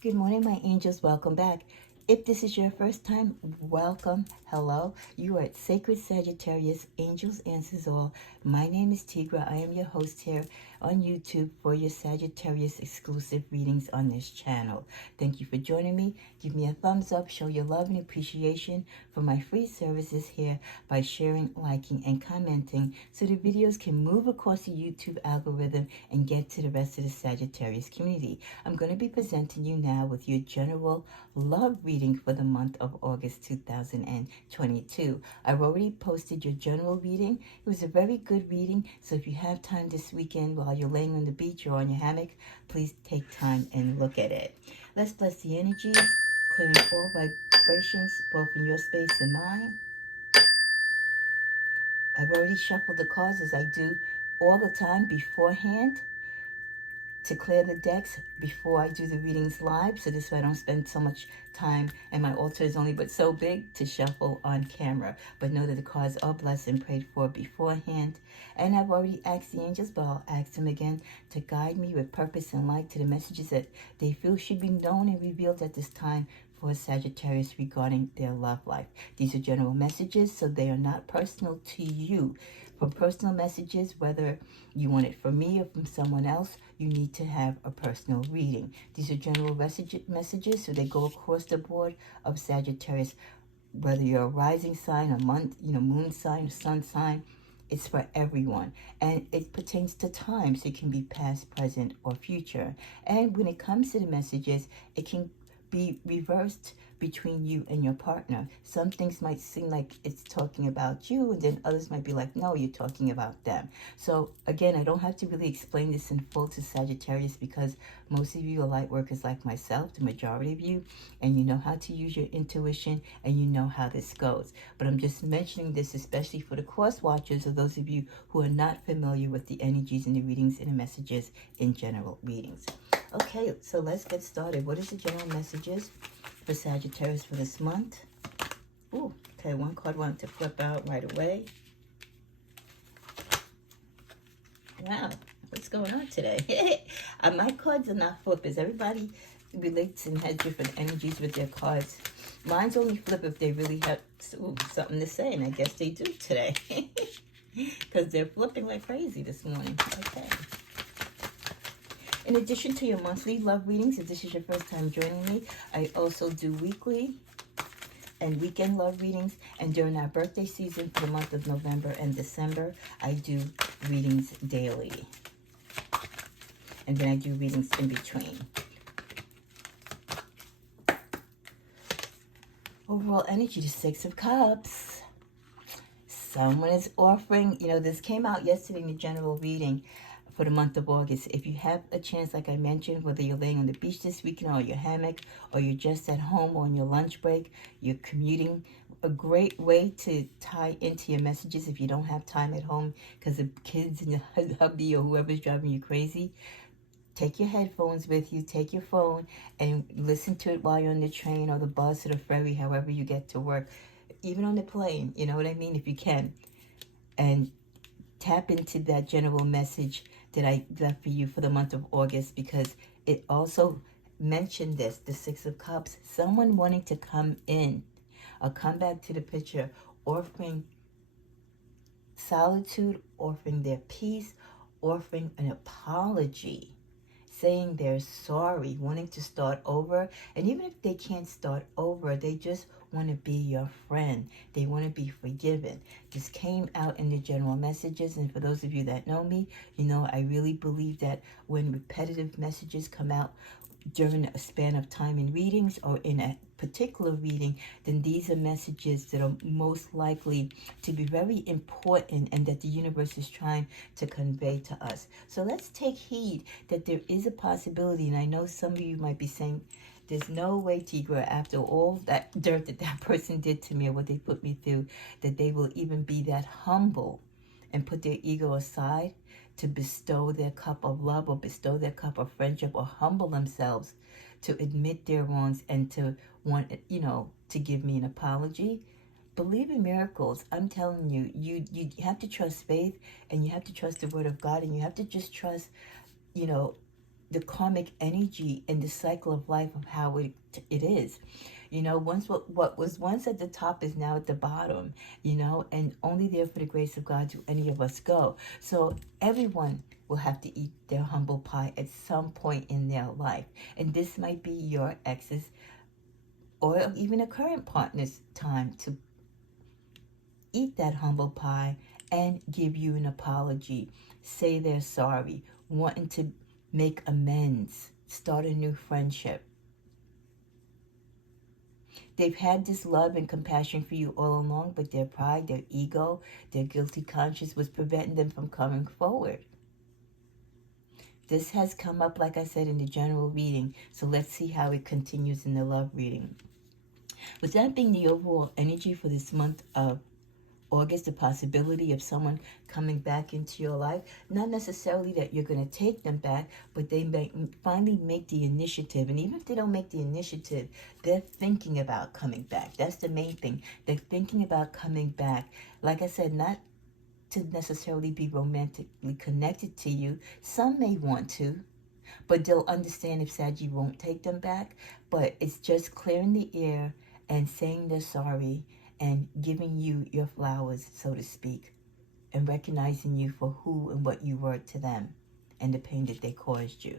Good morning, my angels. Welcome back. If this is your first time, welcome. Hello. You are at Sacred Sagittarius, Angels Answers All. My name is Tigra. I am your host here on YouTube for your Sagittarius exclusive readings on this channel. Thank you for joining me. Give me a thumbs up. Show your love and appreciation for my free services here by sharing, liking, and commenting so the videos can move across the YouTube algorithm and get to the rest of the Sagittarius community. I'm going to be presenting you now with your general love reading for the month of August 2022. I've already posted your general reading. It was a very good reading, so if you have time this weekend while you're laying on the beach or on your hammock, please take time and look at it. Let's bless the energies, clearing all vibrations both in your space and mine. I've already shuffled the cards as I do all the time beforehand to clear the decks before I do the readings live, so this way I don't spend so much time, and my altar is only but so big to shuffle on camera. But know that the cards are blessed and prayed for beforehand, and I've already asked the angels, but I'll ask them again to guide me with purpose and light to the messages that they feel should be known and revealed at this time for Sagittarius regarding their love life. These are general messages, so they are not personal to you. For personal messages, whether you want it from me or from someone else, you need to have a personal reading. These are general messages, so they go across the board of Sagittarius, whether you're a rising sign, a month, moon sign, a sun sign. It's for everyone, and it pertains to time, so it can be past, present, or future. And when it comes to the messages, it can be reversed between you and your partner. Some things might seem like it's talking about you, and then others might be like, no, you're talking about them. So again, I don't have to really explain this in full to Sagittarius, because most of you are light workers like myself, the majority of you, and you know how to use your intuition, and you know how this goes. But I'm just mentioning this especially for the cross watchers, or those of you who are not familiar with the energies and the readings and the messages in general readings. Okay, so let's get started. What is the general messages for Sagittarius for this month? Ooh, okay, one card wanted to flip out right away. Wow, what's going on today? My cards are not flippers. Everybody relates and has different energies with their cards. Mine's only flip if they really have something to say, and I guess they do today. Because they're flipping like crazy this morning. Okay. In addition to your monthly love readings, if this is your first time joining me, I also do weekly and weekend love readings. And during our birthday season for the month of November and December, I do readings daily. And then I do readings in between. Overall energy, the Six of Cups. Someone is offering, this came out yesterday in the general reading for the month of August. If you have a chance, like I mentioned, whether you're laying on the beach this weekend or your hammock, or you're just at home or on your lunch break, you're commuting, a great way to tie into your messages if you don't have time at home because the kids and your hubby or whoever's driving you crazy. Take your headphones with you, take your phone, and listen to it while you're on the train or the bus or the ferry, however you get to work. Even on the plane, you know what I mean, if you can. And tap into that general message that I left for you for the month of August, because it also mentioned this, the Six of Cups, someone wanting to come in or come back to the picture, offering solitude, offering their peace, offering an apology, saying they're sorry, wanting to start over. And even if they can't start over, they just want to be your friend. They want to be forgiven. This came out in the general messages, and for those of you that know me, you know I really believe that when repetitive messages come out during a span of time in readings or in a particular reading, then these are messages that are most likely to be very important and that the universe is trying to convey to us. So let's take heed that there is a possibility, and I know some of you might be saying, there's no way, Tigra, after all that dirt that that person did to me or what they put me through, that they will even be that humble and put their ego aside to bestow their cup of love or bestow their cup of friendship or humble themselves to admit their wrongs and to want, to give me an apology. Believe in miracles. I'm telling you, you have to trust faith, and you have to trust the word of God, and you have to just trust, the karmic energy and the cycle of life of how it is. You know, what was once at the top is now at the bottom, you know, and only there for the grace of God do any of us go. So everyone will have to eat their humble pie at some point in their life. And this might be your ex's or even a current partner's time to eat that humble pie and give you an apology, say they're sorry, wanting to make amends, start a new friendship. They've had this love and compassion for you all along, but their pride, their ego, their guilty conscience was preventing them from coming forward. This has come up, like I said, in the general reading, so let's see how it continues in the love reading. With that being the overall energy for this month of August, the possibility of someone coming back into your life, not necessarily that you're going to take them back, but they may finally make the initiative. And even if they don't make the initiative, they're thinking about coming back. That's the main thing. They're thinking about coming back. Like I said, not to necessarily be romantically connected to you. Some may want to, but they'll understand if Saggy won't take them back. But it's just clearing the air and saying they're sorry and giving you your flowers, so to speak, and recognizing you for who and what you were to them and the pain that they caused you.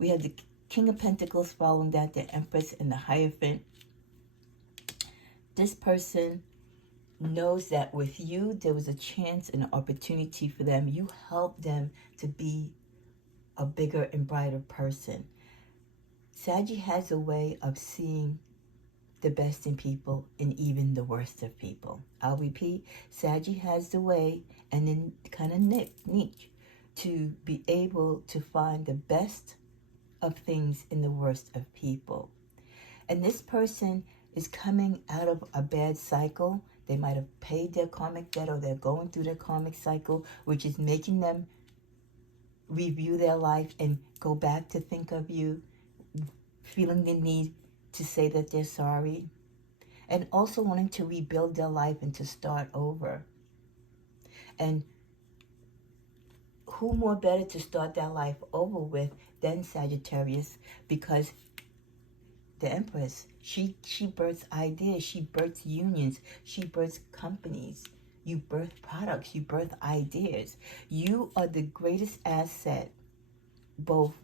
We have the King of Pentacles, following that, the Empress and the Hierophant. This person knows that with you, there was a chance and an opportunity for them. You helped them to be a bigger and brighter person. Saggy has a way of seeing the best in people and even the worst of people. I'll repeat, Saggy has the way and then kind of niche to be able to find the best of things in the worst of people. And this person is coming out of a bad cycle. They might have paid their karmic debt, or they're going through their karmic cycle, which is making them review their life and go back to think of you, feeling the need to say that they're sorry, and also wanting to rebuild their life and to start over. And who more better to start their life over with than Sagittarius? Because the Empress, she births ideas, she births unions, she births companies. You birth products, you birth ideas. You are the greatest asset, both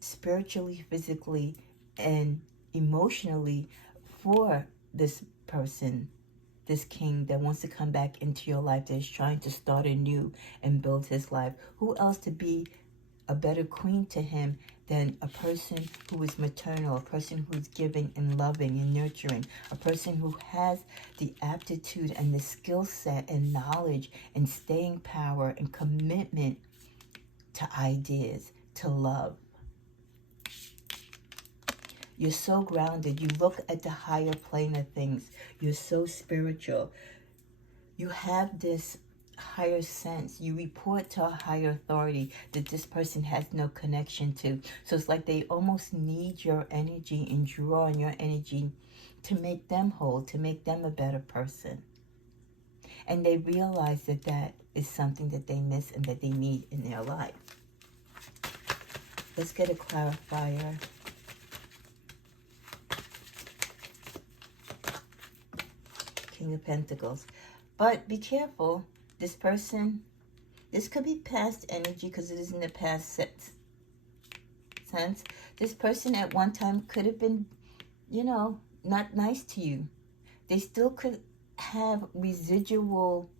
spiritually, physically, and emotionally, for this person, this king that wants to come back into your life, that is trying to start anew and build his life. Who else to be a better queen to him than a person who is maternal, a person who's giving and loving and nurturing, a person who has the aptitude and the skill set and knowledge and staying power and commitment to ideas, to love. You're so grounded. You look at the higher plane of things. You're so spiritual. You have this higher sense. You report to a higher authority that this person has no connection to. So it's like they almost need your energy and draw on your energy to make them whole, to make them a better person. And they realize that that is something that they miss and that they need in their life. Let's get a clarifier. King of Pentacles. But be careful. This person, this could be past energy because it is in the past sense. This person at one time could have been, you know, not nice to you. They still could have residual,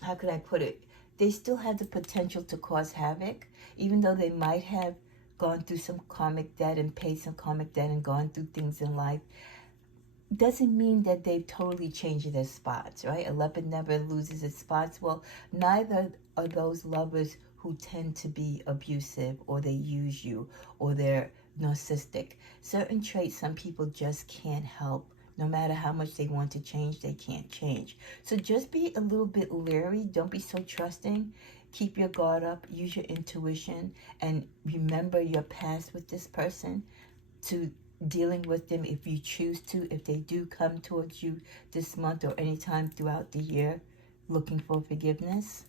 how could I put it? They still have the potential to cause havoc, even though they might have gone through some karmic debt and paid some karmic debt and gone through things in life. Doesn't mean that they've totally changed their spots, right? A leopard never loses its spots. Well, neither are those lovers who tend to be abusive, or they use you, or they're narcissistic. Certain traits some people just can't help. No matter how much they want to change, they can't change. So just be a little bit leery. Don't be so trusting. Keep your guard up. Use your intuition. And remember your past with this person, to dealing with them if you choose to, if they do come towards you this month or anytime throughout the year looking for forgiveness.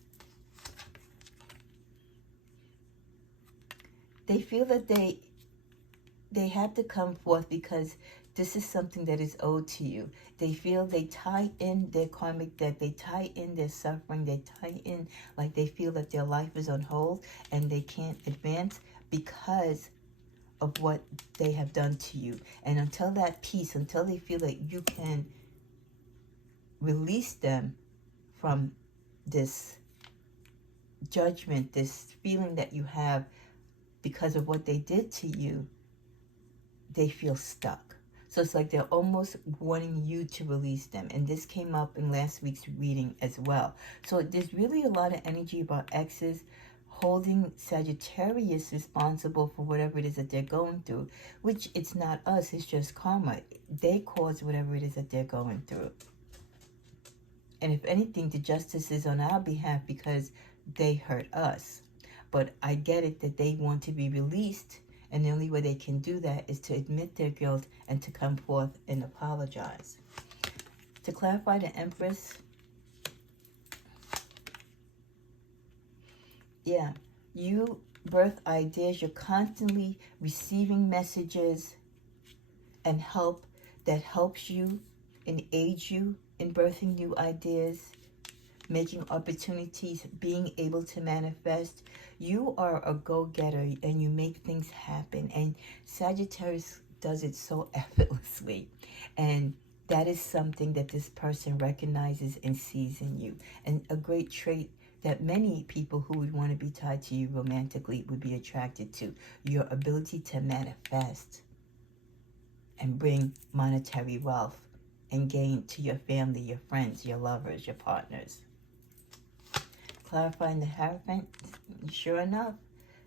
they feel that they have to come forth because this is something that is owed to you. They feel they tie in their karmic debt, they tie in their suffering, they tie in like they feel that their life is on hold and they can't advance because of what they have done to you. And until that peace, until they feel that you can release them from this judgment, this feeling that you have because of what they did to you, they feel stuck. So it's like they're almost wanting you to release them. And this came up in last week's reading as well. So there's really a lot of energy about exes holding Sagittarius responsible for whatever it is that they're going through, which it's not us, it's just karma. They cause whatever it is that they're going through. And if anything, the justice is on our behalf because they hurt us. But I get it that they want to be released, and the only way they can do that is to admit their guilt and to come forth and apologize. To clarify the Empress, yeah, you birth ideas, you're constantly receiving messages and help that helps you and aids you in birthing new ideas, making opportunities, being able to manifest. You are a go-getter and you make things happen. And Sagittarius does it so effortlessly. And that is something that this person recognizes and sees in you. And a great trait that many people who would want to be tied to you romantically would be attracted to. Your ability to manifest and bring monetary wealth and gain to your family, your friends, your lovers, your partners. Clarifying the Hierophant, sure enough,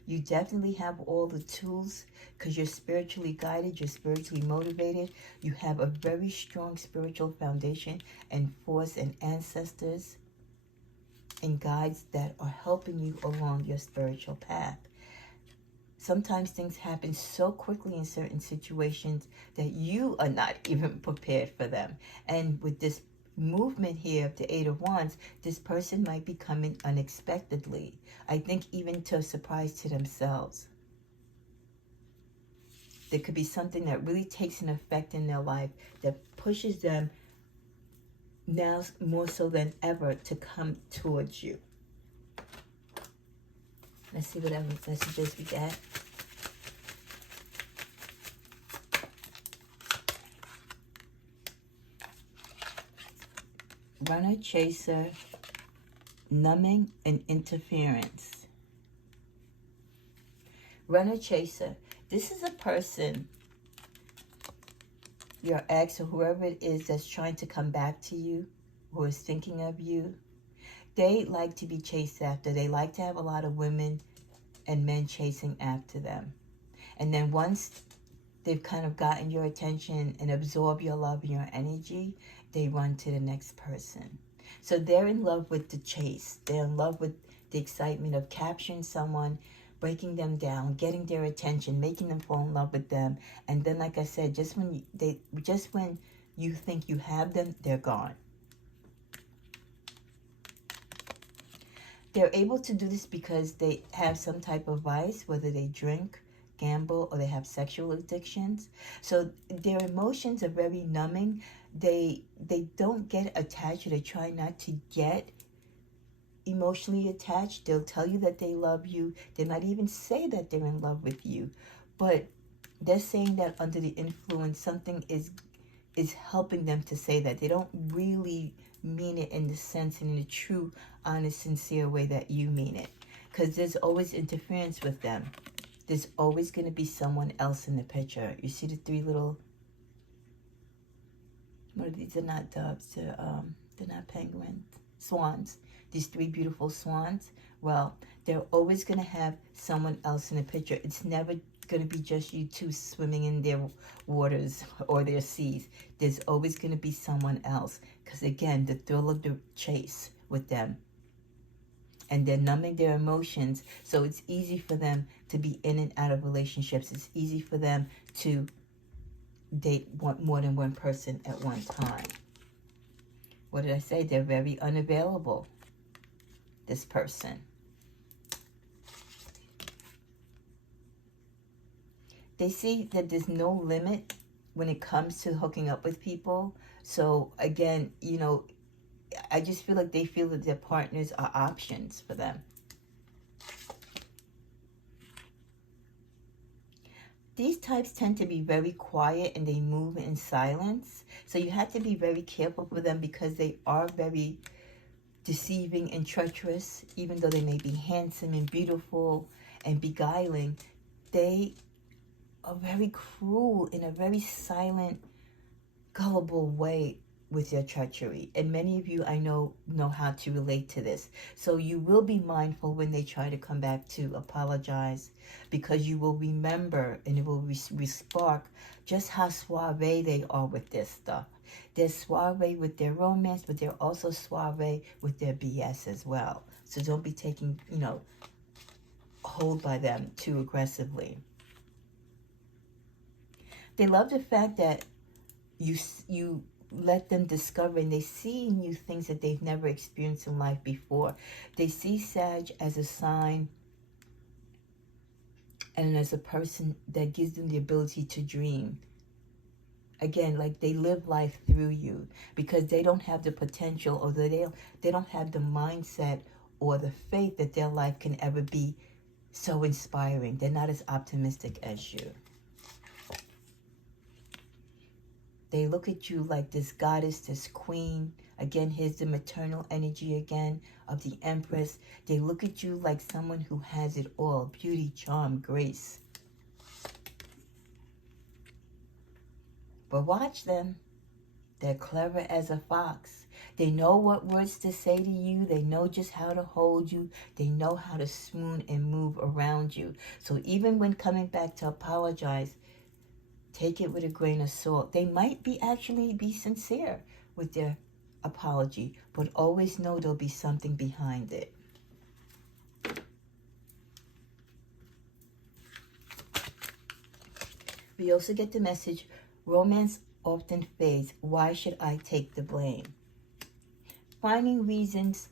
you definitely have all the tools because you're spiritually guided, you're spiritually motivated, you have a very strong spiritual foundation and force and ancestors and guides that are helping you along your spiritual path. Sometimes things happen so quickly in certain situations that you are not even prepared for them. And with this movement here of the Eight of Wands, this person might be coming unexpectedly. I think even to a surprise to themselves. There could be something that really takes an effect in their life that pushes them now more so than ever to come towards you. Let's see what other messages we get. Runner, chaser, numbing, and interference. Runner, chaser. This is a person, your ex or whoever it is that's trying to come back to you, who is thinking of you. They like to be chased after. They like to have a lot of women and men chasing after them. And then once they've kind of gotten your attention and absorbed your love and your energy, they run to the next person. So they're in love with the chase. They're in love with the excitement of capturing someone, breaking them down, getting their attention, making them fall in love with them. And then, like I said, just when you think you have them, they're gone. They're able to do this because they have some type of vice, whether they drink, gamble, or they have sexual addictions. So their emotions are very numbing. They don't get attached, or they try not to get emotionally attached. They'll tell you that they love you. They might even say that they're in love with you. But they're saying that under the influence, something is helping them to say that. They don't really mean it in the sense and in the true, honest, sincere way that you mean it. Because there's always interference with them. There's always going to be someone else in the picture. You see the three little, what are these? They're not doves. They're not penguins. Swans. These three beautiful swans. Well, they're always going to have someone else in the picture. It's never going to be just you two swimming in their waters or their seas. There's always going to be someone else. Because again, the thrill of the chase with them. And they're numbing their emotions. So it's easy for them to be in and out of relationships. It's easy for them to date more than one person at one time. What did I say? They're very unavailable, this person. They see that there's no limit when it comes to hooking up with people. So again, you know, I just feel like they feel that their partners are options for them. These types tend to be very quiet and they move in silence. So you have to be very careful with them because they are very deceiving and treacherous. Even though they may be handsome and beautiful and beguiling, they are very cruel in a very silent, gullible way with their treachery. And many of you I know how to relate to this. So you will be mindful when they try to come back to apologize, because you will remember and it will re-spark just how suave they are with this stuff. They're suave with their romance, but they're also suave with their BS as well. So don't be taking, you know, hold by them too aggressively. They love the fact that you let them discover, and they see in you things that they've never experienced in life before. They see Sag as a sign and as a person that gives them the ability to dream. Again, like they live life through you because they don't have the potential, or they don't have the mindset or the faith that their life can ever be so inspiring. They're not as optimistic as you. They look at you like this goddess, this queen. Again, here's the maternal energy again of the Empress. They look at you like someone who has it all: beauty, charm, grace. But watch them. They're clever as a fox. They know what words to say to you. They know just how to hold you. They know how to swoon and move around you. So even when coming back to apologize, take it with a grain of salt. They might actually be sincere with their apology, but always know there'll be something behind it. We also get the message, romance often fades. Why should I take the blame? Finding reasons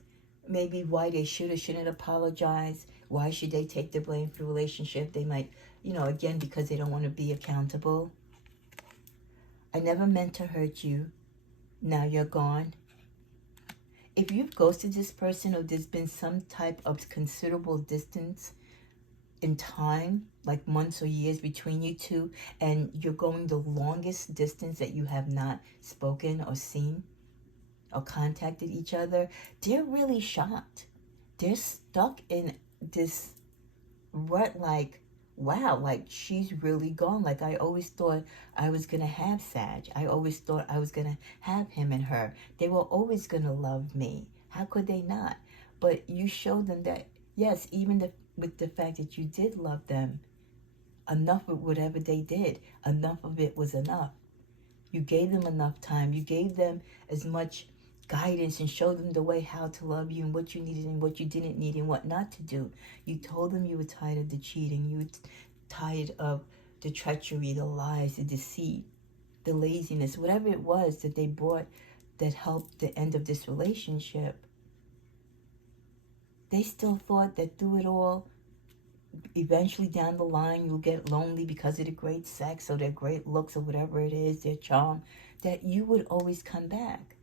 maybe why they should or shouldn't apologize. Why should they take the blame for the relationship? They might, you know, again, because they don't want to be accountable. I never meant to hurt you. Now you're gone. If you've ghosted this person, or there's been some type of considerable distance in time, like months or years between you two, and you're going the longest distance that you have not spoken or seen or contacted each other, they're really shocked. They're stuck in this rut, like, wow, like she's really gone. Like I always thought I was gonna have Sag. I always thought I was gonna have him and her. They were always gonna love me. How could they not? But you showed them that, yes, even with the fact that you did love them, enough of whatever they did, enough of it was enough. You gave them enough time. You gave them as much guidance and showed them the way how to love you and what you needed and what you didn't need and what not to do. You told them you were tired of the cheating. You were tired of the treachery, the lies, the deceit, the laziness, whatever it was that they brought that helped the end of this relationship. They still thought that through it all, eventually down the line, you'll get lonely because of the great sex or their great looks or whatever it is, their charm, that you would always come back.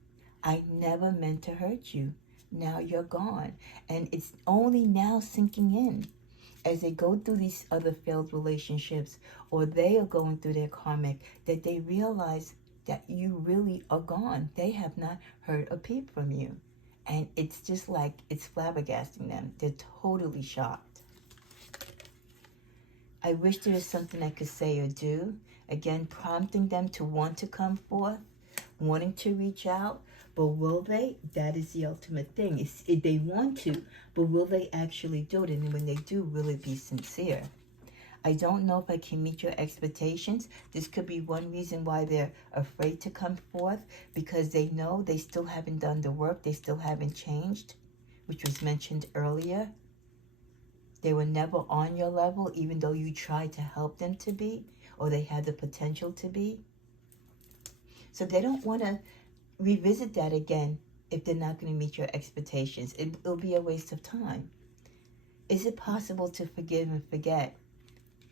I never meant to hurt you. Now you're gone. And it's only now sinking in as they go through these other failed relationships, or they are going through their karmic, that they realize that you really are gone. They have not heard a peep from you. And it's just like, it's flabbergasting them. They're totally shocked. I wish there was something I could say or do. Again, prompting them to want to come forth, wanting to reach out. But will they? That is the ultimate thing. If they want to, but will they actually do it? And when they do, will it be sincere? I don't know if I can meet your expectations. This could be one reason why they're afraid to come forth, because they know they still haven't done the work. They still haven't changed, which was mentioned earlier. They were never on your level, even though you tried to help them to be, or they had the potential to be. So they don't want to revisit that again if they're not going to meet your expectations. It'll be a waste of time. Is it possible to forgive and forget?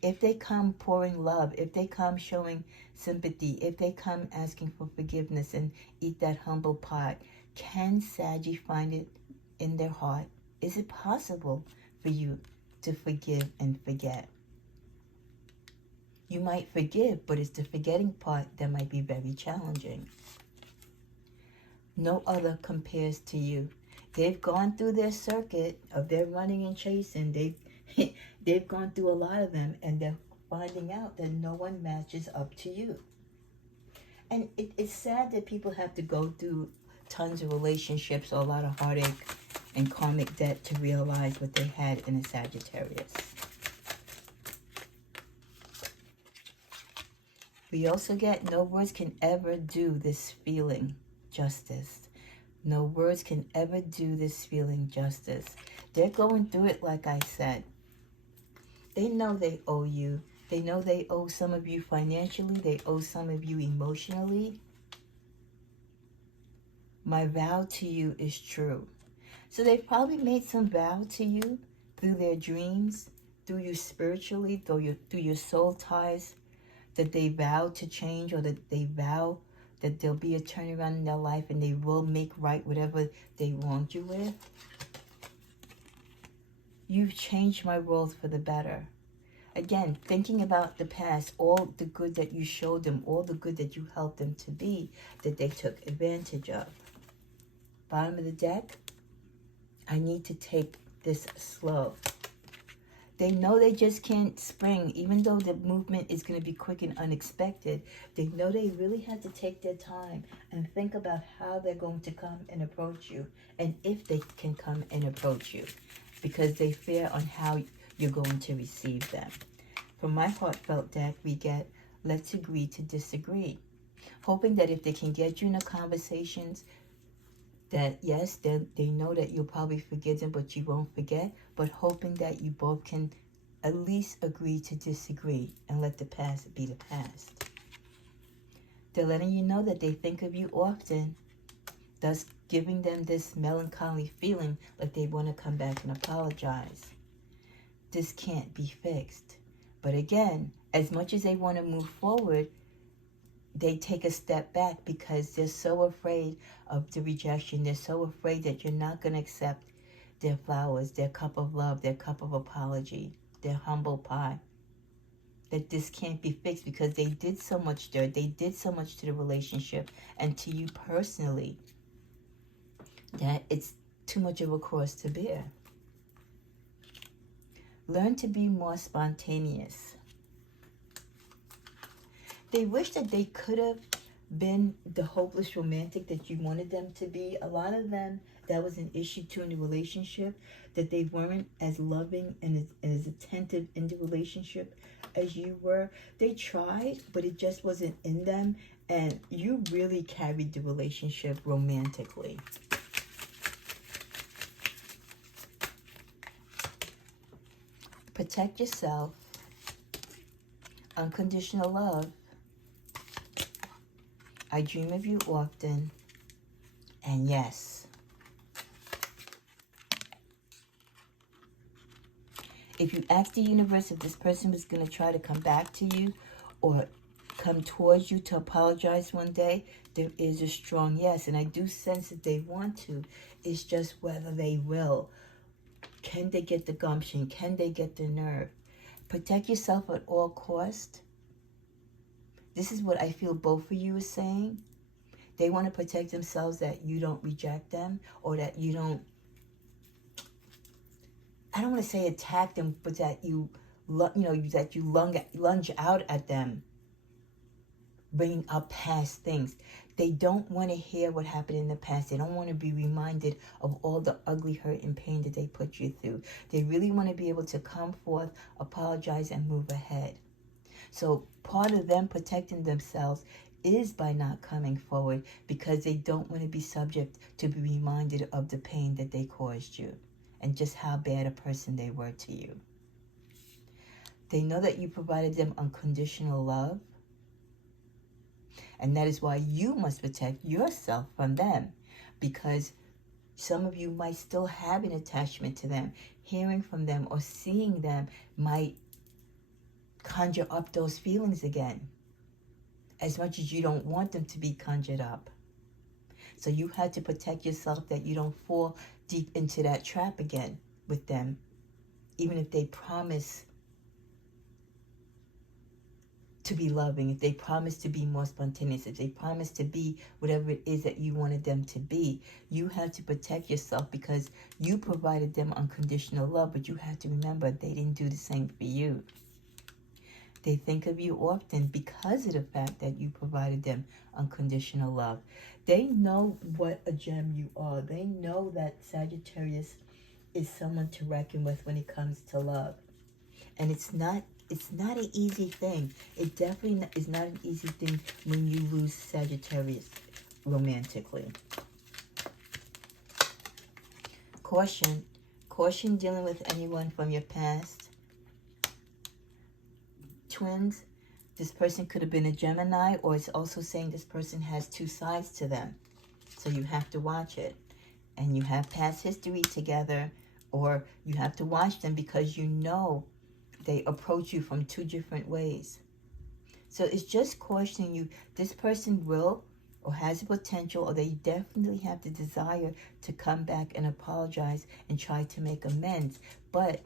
If they come pouring love, if they come showing sympathy, if they come asking for forgiveness and eat that humble pie, can Saggy find it in their heart? Is it possible for you to forgive and forget? You might forgive, but it's the forgetting part that might be very challenging. No other compares to you. They've gone through their circuit of their running and chasing. They've gone through a lot of them, and they're finding out that no one matches up to you. And it's sad that people have to go through tons of relationships or a lot of heartache and karmic debt to realize what they had in a Sagittarius. We also get no words can ever do this feeling justice. No words can ever do this feeling justice. They're going through it, like I said. They know they owe you. They know they owe some of you financially. They owe some of you emotionally. My vow to you is true. So they probably made some vow to you through their dreams, through you spiritually, through your soul ties, that they vow to change, or that they vow that there'll be a turnaround in their life and they will make right whatever they wronged you with. You've changed my world for the better. Again, thinking about the past, all the good that you showed them, all the good that you helped them to be, that they took advantage of. Bottom of the deck, I need to take this slow. They know they just can't spring, even though the movement is going to be quick and unexpected. They know they really have to take their time and think about how they're going to come and approach you, and if they can come and approach you, because they fear on how you're going to receive them. From my heartfelt deck, we get, let's agree to disagree. Hoping that if they can get you in a conversations, that yes, they know that you'll probably forgive them, but you won't forget. But hoping that you both can at least agree to disagree and let the past be the past. They're letting you know that they think of you often, thus giving them this melancholy feeling like they want to come back and apologize. This can't be fixed. But again, as much as they want to move forward, they take a step back because they're so afraid of the rejection. They're so afraid that you're not going to accept their flowers, their cup of love, their cup of apology, their humble pie. That this can't be fixed because they did so much dirt. They did so much to the relationship and to you personally that it's too much of a cross to bear. Learn to be more spontaneous. They wish that they could have been the hopeless romantic that you wanted them to be. A lot of them, that was an issue too in the relationship, that they weren't as loving and as attentive in the relationship as you were. They tried, but it just wasn't in them, and you really carried the relationship romantically. Protect yourself. Unconditional love. I dream of you often. And yes. If you ask the universe if this person was going to try to come back to you or come towards you to apologize one day, there is a strong yes. And I do sense that they want to. It's just whether they will. Can they get the gumption? Can they get the nerve? Protect yourself at all costs. This is what I feel both of you are saying. They want to protect themselves that you don't reject them, or that you don't, I don't want to say attack them, but that you lunge out at them, bringing up past things. They don't want to hear what happened in the past. They don't want to be reminded of all the ugly hurt and pain that they put you through. They really want to be able to come forth, apologize, and move ahead. So part of them protecting themselves is by not coming forward, because they don't want to be subject to be reminded of the pain that they caused you and just how bad a person they were to you. They know that you provided them unconditional love, and that is why you must protect yourself from them, because some of you might still have an attachment to them. Hearing from them or seeing them might conjure up those feelings again, as much as you don't want them to be conjured up. So you have to protect yourself that you don't fall deep into that trap again with them, even if they promise to be loving, if they promise to be more spontaneous, if they promise to be whatever it is that you wanted them to be. You have to protect yourself because you provided them unconditional love, but you have to remember they didn't do the same for you. They think of you often because of the fact that you provided them unconditional love. They know what a gem you are. They know that Sagittarius is someone to reckon with when it comes to love. And it's not an easy thing. It definitely is not an easy thing when you lose Sagittarius romantically. Caution. Caution dealing with anyone from your past. Twins. This person could have been a Gemini, or it's also saying this person has two sides to them. So you have to watch it. And you have past history together, or you have to watch them because you know they approach you from two different ways. So it's just cautioning you, this person will or has the potential, or they definitely have the desire to come back and apologize and try to make amends. But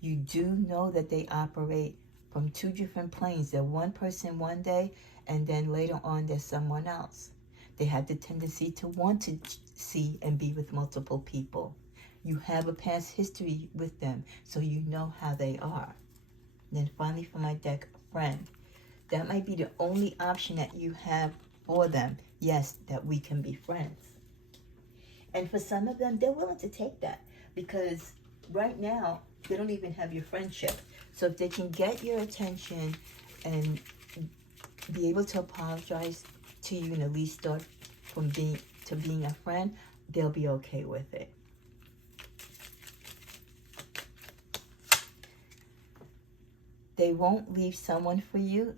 you do know that they operate from two different planes. They're one person one day, and then later on they're someone else. They have the tendency to want to see and be with multiple people. You have a past history with them, so you know how they are. And then finally for my deck, friend. That might be the only option that you have for them. Yes, that we can be friends. And for some of them, they're willing to take that because right now, they don't even have your friendship. So if they can get your attention and be able to apologize to you and at least start from being a friend, they'll be okay with it. They won't leave someone for you.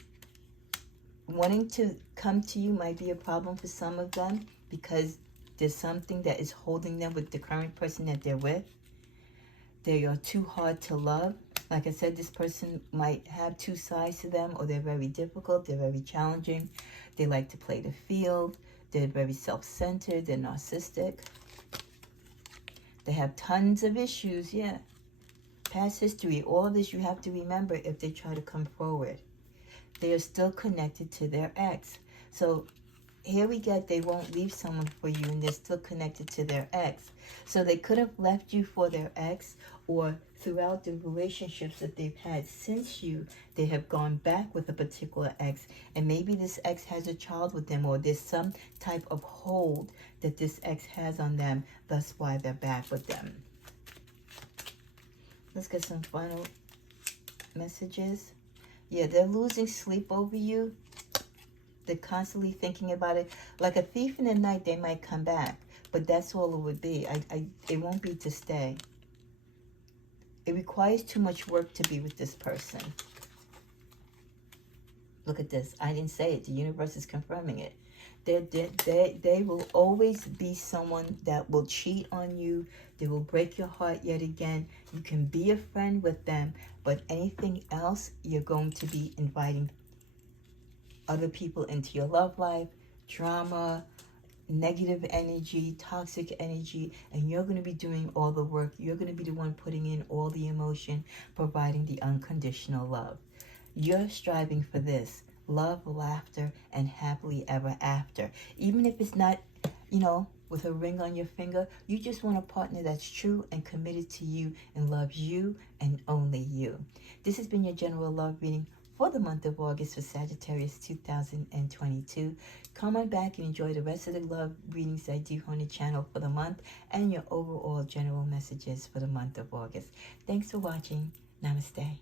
Wanting to come to you might be a problem for some of them because there's something that is holding them with the current person that they're with. They are too hard to love. Like I said, this person might have two sides to them, or they're very difficult, they're very challenging. They like to play the field. They're very self-centered, they're narcissistic. They have tons of issues, yeah. Past history, all of this you have to remember if they try to come forward. They are still connected to their ex. So here we get they won't leave someone for you and they're still connected to their ex. So they could have left you for their ex, or throughout the relationships that they've had since you, they have gone back with a particular ex, and maybe this ex has a child with them, or there's some type of hold that this ex has on them, that's why they're back with them. Let's get some final messages. Yeah, they're losing sleep over you. They're constantly thinking about it. Like a thief in the night, they might come back. But that's all it would be. It won't be to stay. It requires too much work to be with this person. Look at this. I didn't say it. The universe is confirming it. They will always be someone that will cheat on you. They will break your heart yet again. You can be a friend with them, but anything else, you're going to be inviting other people into your love life, drama, negative energy, toxic energy, and you're going to be doing all the work. You're going to be the one putting in all the emotion, providing the unconditional love. You're striving for this. Love, laughter, and happily ever after. Even if it's not, with a ring on your finger, you just want a partner that's true and committed to you and loves you and only you. This has been your general love reading for the month of August for Sagittarius 2022. Come on back and enjoy the rest of the love readings I do on the channel for the month and your overall general messages for the month of August. Thanks for watching. Namaste.